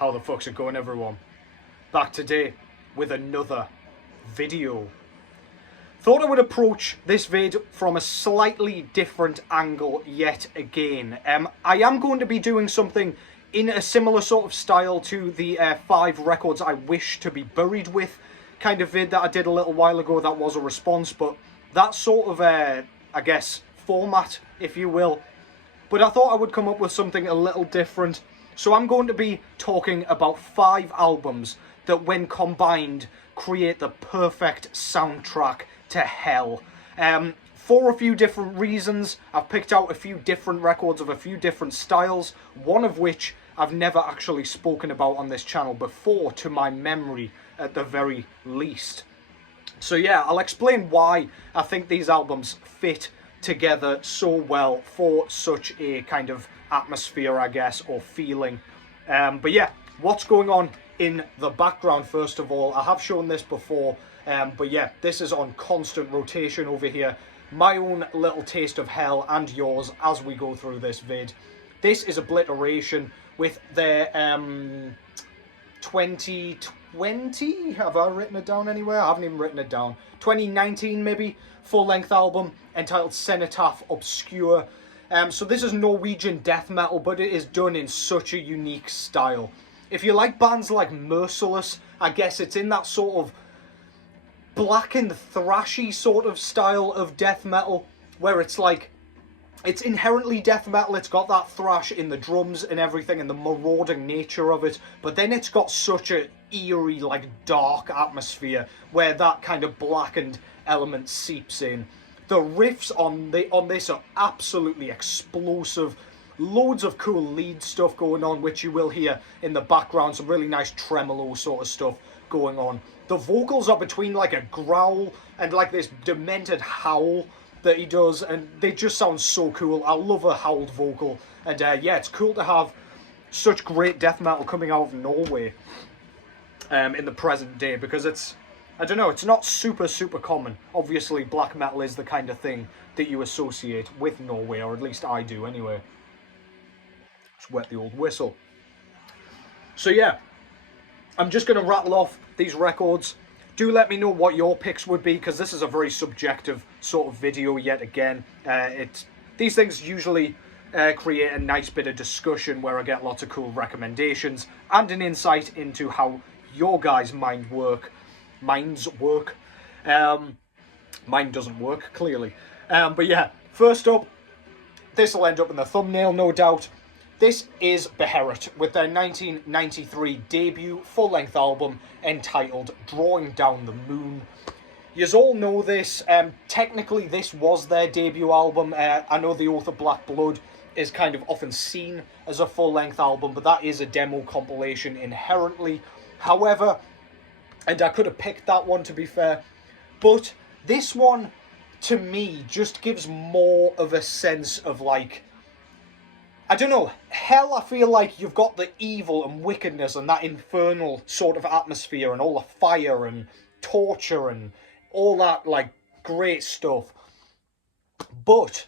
How the fuck's it going, everyone? Back today with another video. Thought I would approach this vid from a slightly different angle yet again. I am going to be doing something in a similar sort of style to the 5 records I wish to be buried with kind of vid that I did a little while ago. That was a response, but that sort of, I guess, format, if you will. But I thought I would come up with something a little different. So I'm going to be talking about 5 albums that when combined create the perfect soundtrack to hell. For a few different reasons. I've picked out a few different records of a few different styles, one of which I've never actually spoken about on this channel before, to my memory at the very least. So yeah, I'll explain why I think these albums fit together so well for such a kind of atmosphere, I guess, or feeling. But yeah, what's going on in the background, first of all? I have shown this before, but yeah, this is on constant rotation over here. My own little taste of hell and yours as we go through this vid. This is Obliteration with their 2020, have I written it down anywhere? I haven't even written it down. 2019 maybe, full-length album entitled Cenotaph Obscure. So this is Norwegian death metal, but it is done in such a unique style. If you like bands like Merciless, I guess it's in that sort of black and thrashy sort of style of death metal, where it's like, it's inherently death metal, it's got that thrash in the drums and everything and the marauding nature of it, but then it's got such a eerie, like, dark atmosphere where that kind of blackened element seeps in. The riffs on this are absolutely explosive. Loads of cool lead stuff going on, which you will hear in the background. Some really nice tremolo sort of stuff going on. The vocals are between like a growl and like this demented howl that he does, and they just sound so cool. I love a howled vocal, and yeah, it's cool to have such great death metal coming out of Norway in the present day, because it's, I don't know, it's not super common. Obviously, black metal is the kind of thing that you associate with Norway, or at least I do anyway. Just wet the old whistle. So yeah, I'm just going to rattle off these records. Do let me know what your picks would be, because this is a very subjective sort of video yet again. These things usually create a nice bit of discussion where I get lots of cool recommendations and an insight into how your guys' minds work. Mine doesn't work, clearly. But yeah, first up, this will end up in the thumbnail, no doubt. This is Beherit with their 1993 debut full-length album entitled Drawing Down the Moon. Yous all know this. Technically, this was their debut album. I know The Oath of Black Blood is kind of often seen as a full-length album, but that is a demo compilation inherently. However, and I could have picked that one, to be fair, but this one, to me, just gives more of a sense of, like, I don't know, hell. I feel like you've got the evil and wickedness and that infernal sort of atmosphere and all the fire and torture and all that, like, great stuff. But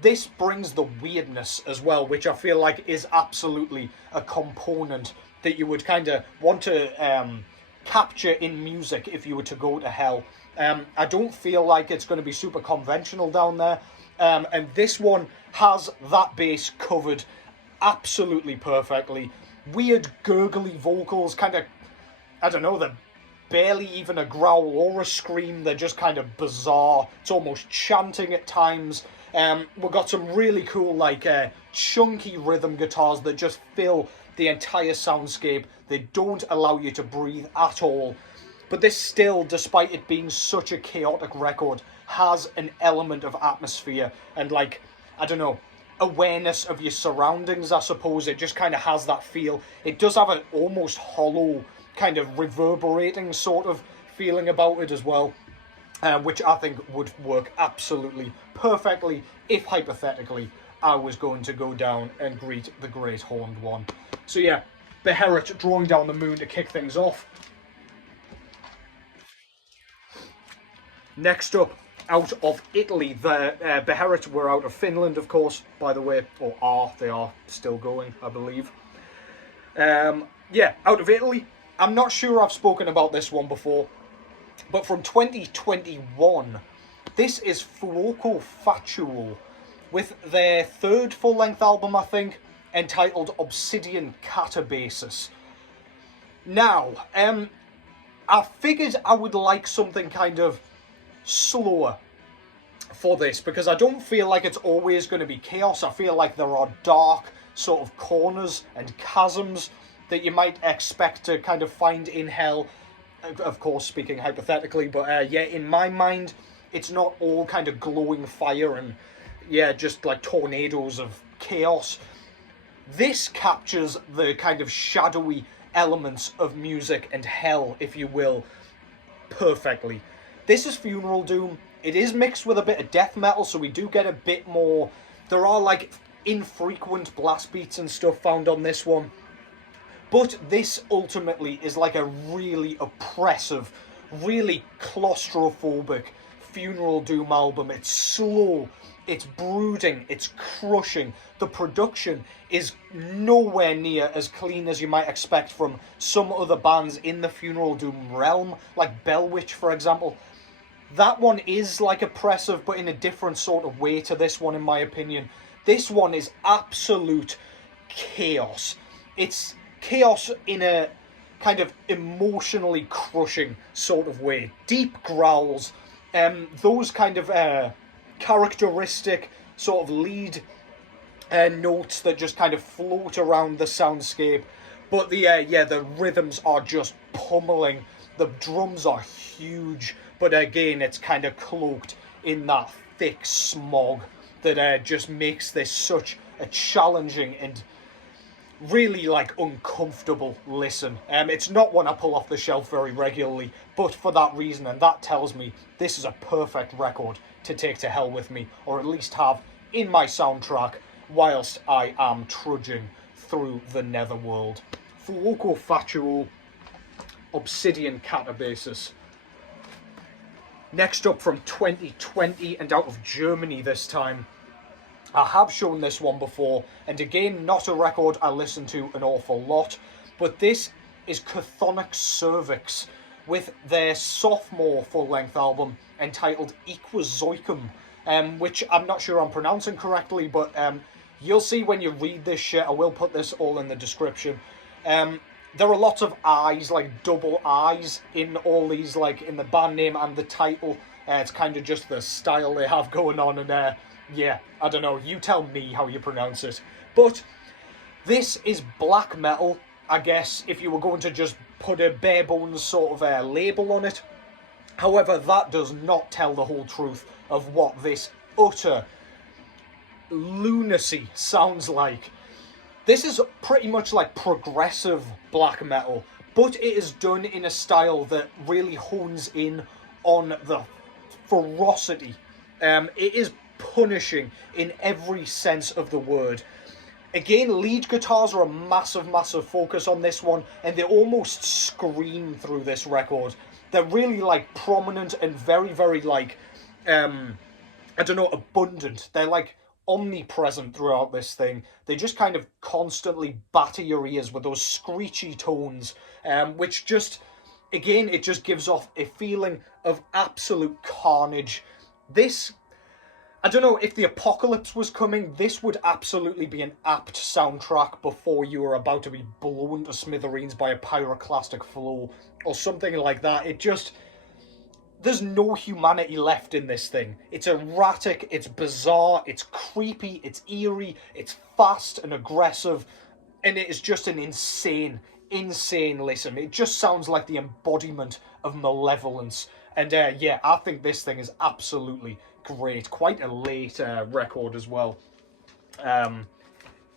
this brings the weirdness as well, which I feel like is absolutely a component that you would kind of want to capture in music if you were to go to hell. I don't feel like it's going to be super conventional down there. And this one has that bass covered absolutely perfectly. Weird gurgly vocals, kind of, I don't know, they're barely even a growl or a scream. They're just kind of bizarre. It's almost chanting at times. We've got some really cool, like, chunky rhythm guitars that just fill the entire soundscape. They don't allow you to breathe at all. But this still, despite it being such a chaotic record, has an element of atmosphere and, like, I don't know, awareness of your surroundings, I suppose. It just kind of has that feel. It does have an almost hollow, kind of reverberating sort of feeling about it as well, which I think would work absolutely perfectly if, hypothetically, I was going to go down and greet the Great Horned One. So yeah, Beherit, Drawing Down the Moon to kick things off. Next up, out of Italy, the Beherit were out of Finland, of course, by the way, or they are still going, I believe. yeah, out of Italy. I'm not sure I've spoken about this one before, but from 2021, this is Fuoco Fatuo, with their third full-length album, I think, entitled Obsidian Katabasis. Now, I figured I would like something kind of slower for this, because I don't feel like it's always going to be chaos. I feel like there are dark sort of corners and chasms that you might expect to kind of find in hell. Of course, speaking hypothetically, but yeah, in my mind, it's not all kind of glowing fire and, yeah, just like tornadoes of chaos. This captures the kind of shadowy elements of music and hell, if you will, perfectly. This is Funeral Doom. It is mixed with a bit of death metal, so we do get a bit more. There are like infrequent blast beats and stuff found on this one. But this ultimately is like a really oppressive, really claustrophobic Funeral Doom album. It's slow, it's brooding, it's crushing. The production is nowhere near as clean as you might expect from some other bands in the Funeral Doom realm, like Bellwitch, for example. That one is like oppressive, but in a different sort of way to this one, in my opinion. This one is absolute chaos. It's chaos in a kind of emotionally crushing sort of way. Deep growls, those kind of characteristic sort of lead notes that just kind of float around the soundscape. But the rhythms are just pummeling. The drums are huge, but again, it's kind of cloaked in that thick smog that just makes this such a challenging and really like uncomfortable listen. It's not one I pull off the shelf very regularly, but for that reason, and that tells me this is a perfect record to take to hell with me, or at least have in my soundtrack whilst I am trudging through the netherworld. Fuoco Fatuo, Obsidian Katabasis. Next up, from 2020 and out of Germany this time. I have shown this one before, and again, not a record I listen to an awful lot, but this is Khthoniik Cervix with their sophomore full-length album entitled Æquiizoiikum, which I'm not sure I'm pronouncing correctly, but you'll see when you read this shit. I will put this all in the description. There are lots of I's, like double I's, in all these, like in the band name and the title. It's kind of just the style they have going on, and yeah, I don't know, you tell me how you pronounce it. But this is black metal, I guess, if you were going to just put a bare bones sort of label on it. However, that does not tell the whole truth of what this utter lunacy sounds like. This is pretty much like progressive black metal, but it is done in a style that really hones in on the ferocity. It is punishing in every sense of the word. Again, lead guitars are a massive focus on this one, and they almost scream through this record. They're really like prominent and very like, I don't know, abundant. They're like omnipresent throughout this thing. They just kind of constantly batter your ears with those screechy tones, which just, again, it just gives off a feeling of absolute carnage. This, I don't know, if the apocalypse was coming, this would absolutely be an apt soundtrack before you were about to be blown to smithereens by a pyroclastic flow or something like that. It just, there's no humanity left in this thing. It's erratic, it's bizarre, it's creepy, it's eerie, it's fast and aggressive, and it is just an insane listen. It just sounds like the embodiment of malevolence. And yeah, I think this thing is absolutely great. Quite a late record as well,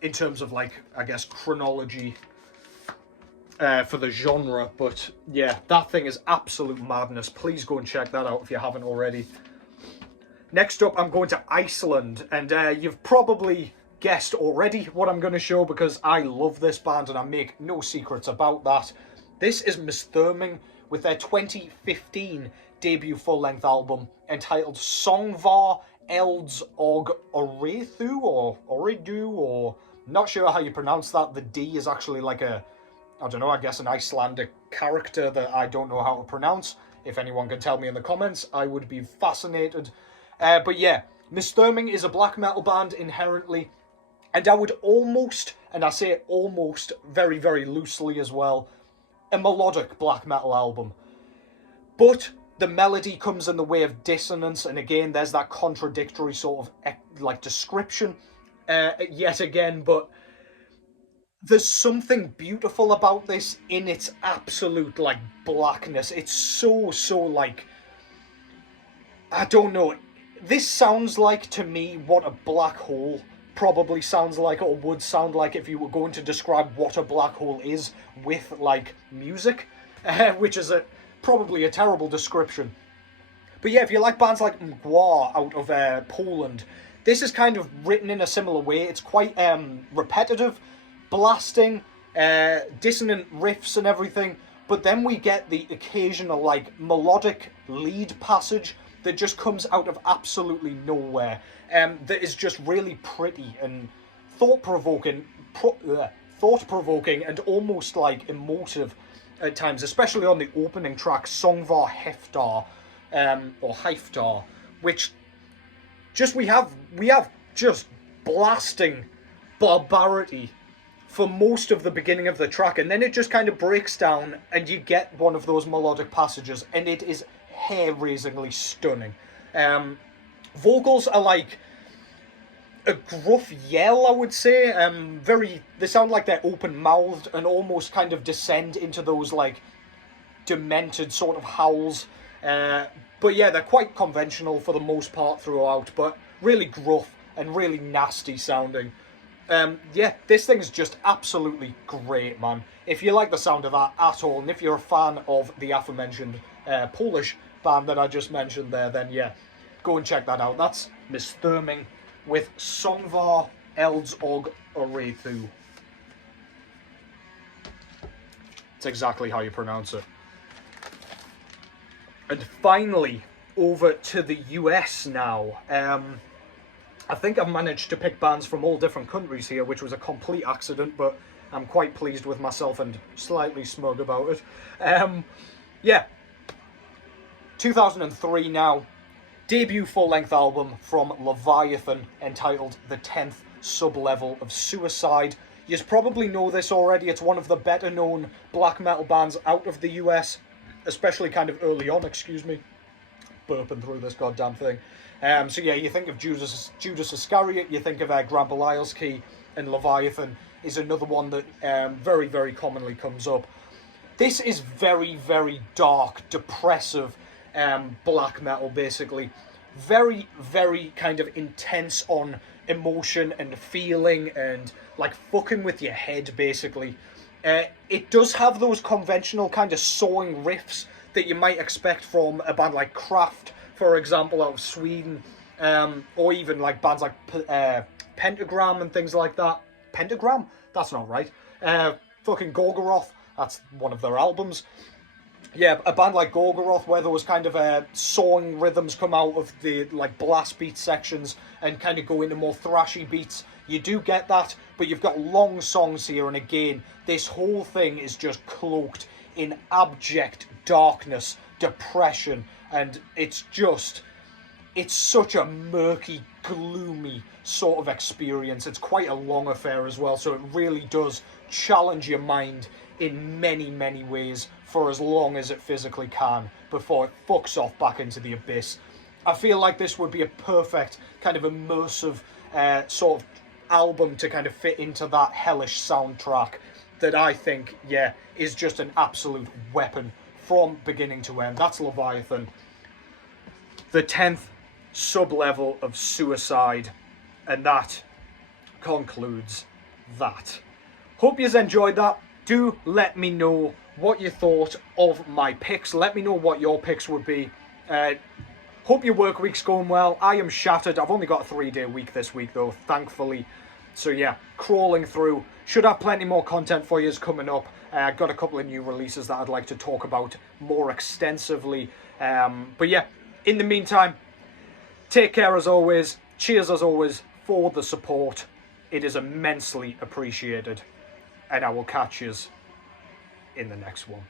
in terms of, like, I guess, chronology for the genre. But yeah, that thing is absolute madness. Please go and check that out if you haven't already. Next up, I'm going to Iceland, and you've probably guessed already what I'm going to show, because I love this band and I make no secrets about that. This is Misþyrming with their 2015 debut full-length album entitled Söngvar, elds, óreiðu, or óreiðu, or not sure how you pronounce that. The D is actually like a I don't know, I guess an Icelandic character that I don't know how to pronounce. If anyone can tell me in the comments, I would be fascinated. But yeah, Misþyrming is a black metal band inherently, and I would almost, and I say almost very, very loosely as well, a melodic black metal album. But the melody comes in the way of dissonance, and again, there's that contradictory sort of like description yet again, but there's something beautiful about this in its absolute like blackness. It's so like, I don't know, this sounds like to me what a black hole probably sounds like, or would sound like, if you were going to describe what a black hole is with like music, which is probably a terrible description. But yeah, if you like bands like Söngvar out of Poland, this is kind of written in a similar way. It's quite repetitive, blasting, dissonant riffs and everything, but then we get the occasional like melodic lead passage that just comes out of absolutely nowhere, that is just really pretty and thought-provoking and almost like emotive at times, especially on the opening track, Söngvar Heftar, or Heftar, which just we have just blasting barbarity for most of the beginning of the track, and then it just kind of breaks down and you get one of those melodic passages, and it is hair-raisingly stunning. Vocals are like a gruff yell, I would say. They sound like they're open-mouthed and almost kind of descend into those like demented sort of howls. But yeah, they're quite conventional for the most part throughout, but really gruff and really nasty sounding. Yeah, this thing's just absolutely great, man. If you like the sound of that at all, and if you're a fan of the aforementioned Polish band that I just mentioned there, then yeah, go and check that out. That's Misþyrming with Söngvar, elds, óreiðu. It's exactly how you pronounce it. And finally, over to the US now. I think I've managed to pick bands from all different countries here, which was a complete accident, but I'm quite pleased with myself and slightly smug about it. Yeah, 2003 now, debut full-length album from Leviathan entitled The 10th Sub-Level of Suicide. You probably know this already, it's one of the better-known black metal bands out of the US, especially kind of early on, excuse me. Burping through this goddamn thing. So yeah, you think of Judas Iscariot, you think of Grant Belialski, and Leviathan is another one that very, very commonly comes up. This is very, very dark, depressive black metal, basically. Very, very kind of intense on emotion and feeling and like fucking with your head, basically. It does have those conventional kind of sawing riffs that you might expect from a band like Kraft, for example, out of Sweden, or even like bands like Pentagram and things like that. Pentagram? That's not right. Fucking Gorgoroth, that's one of their albums. Yeah, a band like Gorgoroth, where there was kind of sawing rhythms come out of the like blast beat sections and kind of go into more thrashy beats. You do get that, but you've got long songs here, and again, this whole thing is just cloaked in abject darkness, depression, and it's such a murky, gloomy sort of experience. It's quite a long affair as well, so it really does challenge your mind in many, many ways for as long as it physically can before it fucks off back into the abyss. I feel like this would be a perfect kind of immersive sort of album to kind of fit into that hellish soundtrack that I think, yeah, is just an absolute weapon from beginning to end. That's Leviathan. The 10th sub-level of Suicide, and that concludes that. Hope you've enjoyed that. Do let me know what you thought of my picks. Let me know what your picks would be. Hope your work week's going well. I am shattered. I've only got a 3-day week this week though, thankfully. So yeah, crawling through. Should have plenty more content for you coming up. I've got a couple of new releases that I'd like to talk about more extensively. But yeah, in the meantime, take care as always. Cheers as always for the support. It is immensely appreciated. And I will catch yous in the next one.